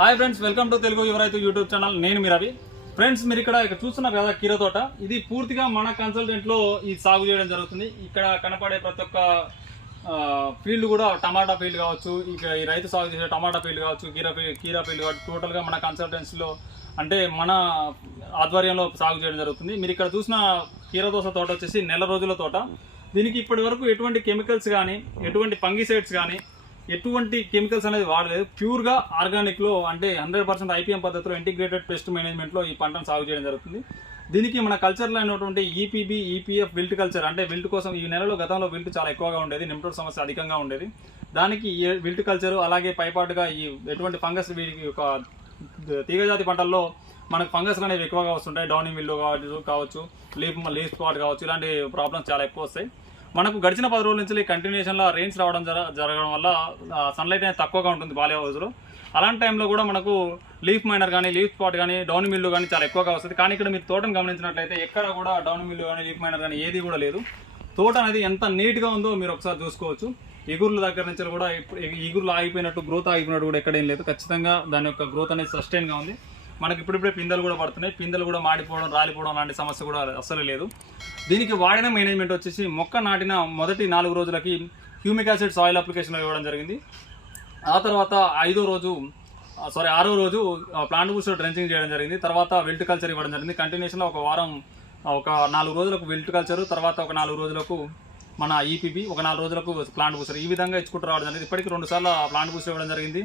Hi friends welcome to Telugu Yuvaraitu YouTube channel నేను మీరవి friends మీరు ఇక్కడ ఇక్కడ చూస్తున్నారు కదా కీర తోట. ఇది పూర్తిగా మన కన్సల్టెంట్లో ఈ సాగు చేయడం జరుగుతుంది. ఇక్కడ కనపడే ప్రతి ఒక్క ఫీల్డ్ కూడా టమాటా ఫీల్డ్ కావచ్చు ఇక ఈ రైతు సాగు చేసే టమాటా ఫీల్డ్ కావచ్చు కీర కీర ఫీల్డ్ కావచ్చు టోటల్గా మన కన్సల్టెన్సీలో అంటే మన ఆధ్వర్యంలో సాగు చేయడం జరుగుతుంది. మీరు ఇక్కడ చూసిన కీరదోస తోట వచ్చేసి నెల రోజుల తోట. దీనికి ఇప్పటి వరకు ఎటువంటి కెమికల్స్ కానీ ఎటువంటి పంగిసైడ్స్ కానీ ఎటువంటి కెమికల్స్ అనేది వాడలేదు. ప్యూర్గా ఆర్గానిక్లో అంటే హండ్రెడ్ పర్సెంట్ ఐపీఎం పద్ధతిలో ఇంటిగ్రేటెడ్ పెస్ట్ మేనేజ్మెంట్లో ఈ పంటను సాగు చేయడం జరుగుతుంది. దీనికి మన కల్చర్లో అయినటువంటి ఈపీబీ ఈపీఎఫ్ విల్ట్ కల్చర్ అంటే విల్ట్ కోసం ఈ నెలలో గతంలో విల్ట్ చాలా ఎక్కువగా ఉండేది నిమ్టోడ్ సమస్య అధికంగా ఉండేది. దానికి ఈ విల్ట్ కల్చర్ అలాగే పైపాటుగా ఈ ఎటువంటి ఫంగస్ వీటికి ఒక తీగజాతి పంటల్లో మనకు ఫంగస్ అనేవి ఎక్కువగా వస్తుంటాయి. డౌనింగ్ విల్లు కావచ్చు లీఫ్ లీఫ్ స్పాట్ కావచ్చు ఇలాంటి ప్రాబ్లమ్స్ చాలా ఎక్కువ వస్తాయి. మనకు గడిచిన పది రోజుల నుంచి కంటిన్యూషన్లో రెయిన్స్ రావడం జర జరగడం వల్ల సన్లైట్ అనేది తక్కువగా ఉంటుంది బాలే హౌస్లో అలాంటి టైంలో కూడా మనకు లీఫ్ మైనర్ కానీ లీఫ్ స్పాట్ కానీ డౌన్ మిల్లు కానీ చాలా ఎక్కువగా వస్తుంది. కానీ ఇక్కడ మీరు తోటను గమనించినట్లయితే ఎక్కడ కూడా డౌన్ మిల్లు కానీ లీఫ్ మైనర్ కానీ ఏది కూడా లేదు. తోట అనేది ఎంత నీట్గా ఉందో మీరు ఒకసారి చూసుకోవచ్చు. ఎగురుల దగ్గర నుంచి కూడా ఇప్పుడు ఎగురులు ఆగిపోయినట్టు గ్రోత్ ఆగిపోయినట్టు కూడా ఎక్కడేం లేదు. ఖచ్చితంగా దాని యొక్క గ్రోత్ అనేది సస్టైన్గా ఉంది. మనకి ఇప్పుడిప్పుడే పిందెలు కూడా పడుతున్నాయి. పిందెలు కూడా మాడిపోవడం రాలిపోవడం లాంటి సమస్య కూడా అస్సలు లేదు. దీనికి వాడిన మేనేజ్మెంట్ వచ్చేసి మొక్క నాటిన మొదటి నాలుగు రోజులకి హ్యూమిక్ యాసిడ్ సాయిల్ అప్లికేషన్ ఇవ్వడం జరిగింది. ఆ తర్వాత ఐదో రోజు సారీ ఆరో రోజు ప్లాంట్ బూస్టర్ డ్రెంచింగ్ చేయడం జరిగింది. తర్వాత వెల్ట్ కల్చర్ ఇవ్వడం జరిగింది. కంటిన్యూషన్లో ఒక వారం ఒక నాలుగు రోజులకు వెల్ట్ కల్చరు తర్వాత ఒక నాలుగు రోజులకు మన ఈపీబీ ఒక నాలుగు రోజులకు ప్లాంట్ బూస్టర్ ఈ విధంగా ఇచ్చుకుంటూ రావడం జరిగింది. ఇప్పటికి రెండు సార్లు ప్లాంట్ బూస్టర్ ఇవ్వడం జరిగింది.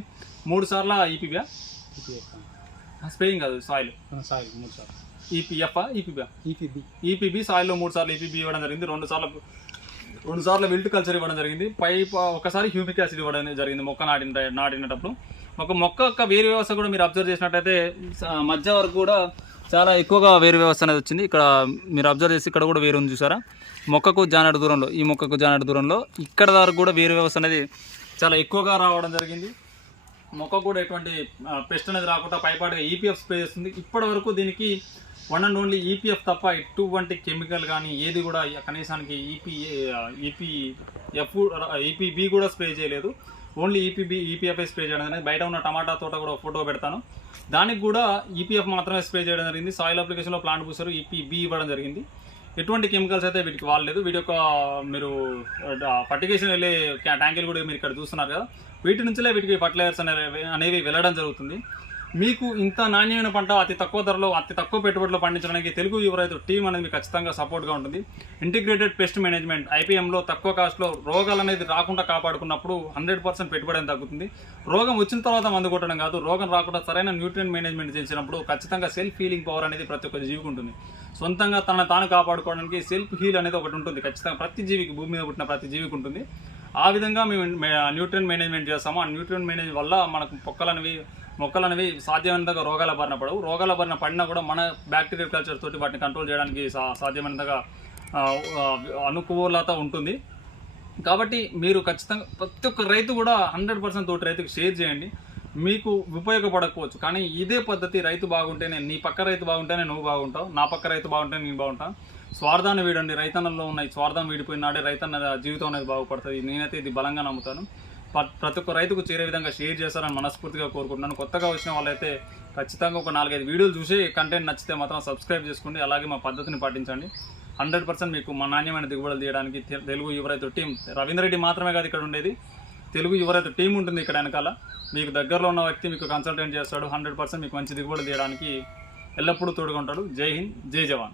మూడు సార్లు ఈపీబీ స్ప్రేయింగ్ కాదు సాయిల్. సాయి మూడు సార్లు. ఈపీఎఫ్ ఈపీబీ ఈపీబీ ఈపీబీ సాయిల్లో మూడు సార్లు ఈపీబీ ఇవ్వడం జరిగింది. రెండు సార్లు రెండు సార్లు విల్ట్ కల్చర్ ఇవ్వడం జరిగింది. పై ఒకసారి హ్యూమిక్ యాసిడ్ ఇవ్వడం జరిగింది మొక్క నాటిన నాటినప్పుడు. ఒక మొక్క యొక్క వేరు వ్యవస్థ కూడా మీరు అబ్జర్వ్ చేసినట్టయితే మధ్య వరకు కూడా చాలా ఎక్కువగా వేరు వ్యవస్థ అనేది వచ్చింది. ఇక్కడ మీరు అబ్జర్వ్ చేసి ఇక్కడ కూడా వేరు ఉంది చూసారా? మొక్కకు జానడు దూరంలో ఈ మొక్కకు జానడు దూరంలో ఇక్కడ వరకు కూడా వేరు వ్యవస్థ అనేది చాలా ఎక్కువగా రావడం జరిగింది. మొక్క కూడా ఎటువంటి పెస్ట్ అనేది రాకుండా పైపాటుగా ఈపీఎఫ్ స్ప్రే చేస్తుంది. ఇప్పటి వరకు దీనికి వన్ అండ్ ఓన్లీ ఈపీఎఫ్ తప్ప ఎటువంటి కెమికల్ కానీ ఏది కూడా కనీసానికి ఈపీ ఈపీఎఫ్ ఈపీబీ కూడా స్ప్రే చేయలేదు. ఓన్లీ ఈపీబీ ఈపీఎఫ్ఐ స్ప్రే చేయడం అనేది బయట ఉన్న టమాటా తోట కూడా ఫోటో పెడతాను. దానికి కూడా ఈపీఎఫ్ మాత్రమే స్ప్రే చేయడం జరిగింది. సాయిల్ అప్లికేషన్లో ప్లాంట్ పూసారు ఈపీబీ ఇవ్వడం జరిగింది. ఎటువంటి కెమికల్స్ అయితే వీటికి వాడలేదు. వీటి యొక్క మీరు ఫర్టిగేషన్ వెళ్ళే ట్యాంకులు కూడా మీరు ఇక్కడ చూస్తున్నారు కదా. వీటి నుంచిలే వీటికి ఫర్టిలైజర్స్ అనేవి అనేవి వెళ్ళడం జరుగుతుంది. మీకు ఇంత నాణ్యమైన పంట అతి తక్కువ ధరలో అతి తక్కువ పెట్టుబడిలో పండించడానికి తెలుగు యువ రైతు టీం అనేది మీకు ఖచ్చితంగా సపోర్ట్గా ఉంటుంది. ఇంటిగ్రేటెడ్ పెస్ట్ మేనేజ్మెంట్ ఐపీఎంలో తక్కువ కాస్ట్లో రోగాలు అనేది రాకుండా కాపాడుకున్నప్పుడు హండ్రెడ్ పర్సెంట్ పెట్టుబడి అనేది తగ్గుతుంది. రోగం వచ్చిన తర్వాత మందు కొట్టడం కాదు రోగం రాకుండా సరైన న్యూట్రియన్ మేనేజ్మెంట్ చేసినప్పుడు ఖచ్చితంగా సెల్ఫ్ హీలింగ్ పవర్ అనేది ప్రతి ఒక్క జీవికి ఉంటుంది. సొంతంగా తన తాను కాపాడుకోవడానికి సెల్ఫ్ హీల్ అనేది ఒకటి ఉంటుంది. ఖచ్చితంగా ప్రతి జీవికి భూమి మీద పుట్టిన ప్రతి జీవికి ఉంటుంది. ఆ విధంగా మేము న్యూట్రియన్ మేనేజ్మెంట్ చేస్తాము. ఆ న్యూట్రియన్ మేనేజ్ వల్ల మనకు మొక్కలు అనేవి మొక్కలు అనేవి సాధ్యమైనంతగా రోగాల బారిన పడవు. రోగాల బారిన పడినా కూడా మన బ్యాక్టీరియల్ కల్చర్ తోటి వాటిని కంట్రోల్ చేయడానికి సా- సాధ్యమైనంతగా అనుకూలత ఉంటుంది. కాబట్టి మీరు ఖచ్చితంగా ప్రతి ఒక్క రైతు కూడా హండ్రెడ్ పర్సెంట్ తోటి రైతుకు షేర్ చేయండి. మీకు ఉపయోగపడకపోవచ్చు. కానీ ఇదే పద్ధతి రైతు బాగుంటేనే నీ పక్క రైతు బాగుంటేనే నువ్వు బాగుంటావు నా పక్క రైతు బాగుంటే నేను బాగుంటాను స్వార్థాన్ని వీడండి. రైతన్నల్లో ఉన్నాయి స్వార్థం వీడిపోయినాడే రైతన్న జీవితం అనేది బాగుపడుతుంది. నేనైతే ఇది బలంగా నమ్ముతాను. ప్రతి ఒక్క రైతుకు చేరే విధంగా షేర్ చేస్తారని మనస్ఫూర్తిగా కోరుకుంటున్నాను. కొత్తగా వచ్చిన వాళ్ళైతే ఖచ్చితంగా ఒక నాలుగైదు వీడియోలు చూసి కంటెంట్ నచ్చితే మాత్రం సబ్స్క్రైబ్ చేసుకోండి. అలాగే మా పద్ధతిని పాటించండి. హండ్రెడ్ పర్సెంట్ మీకు మా నాణ్యమైన దిగుబడులు తీయడానికి తెలుగు యువ రైతు టీం రవీంద్ర రెడ్డి మాత్రమే కాదు ఇక్కడ ఉండేది. తెలుగు ఎవరైతే టీం ఉంటుంది ఇక్కడ వెనకాల మీకు దగ్గరలో ఉన్న వ్యక్తి మీకు కన్సల్టెంట్ చేస్తాడు హండ్రెడ్ పర్సెంట్ మీకు మంచి దిగుబడి తీయడానికి ఎల్లప్పుడూ తోడుగా ఉంటాడు. జై హింద్ జై జవాన్.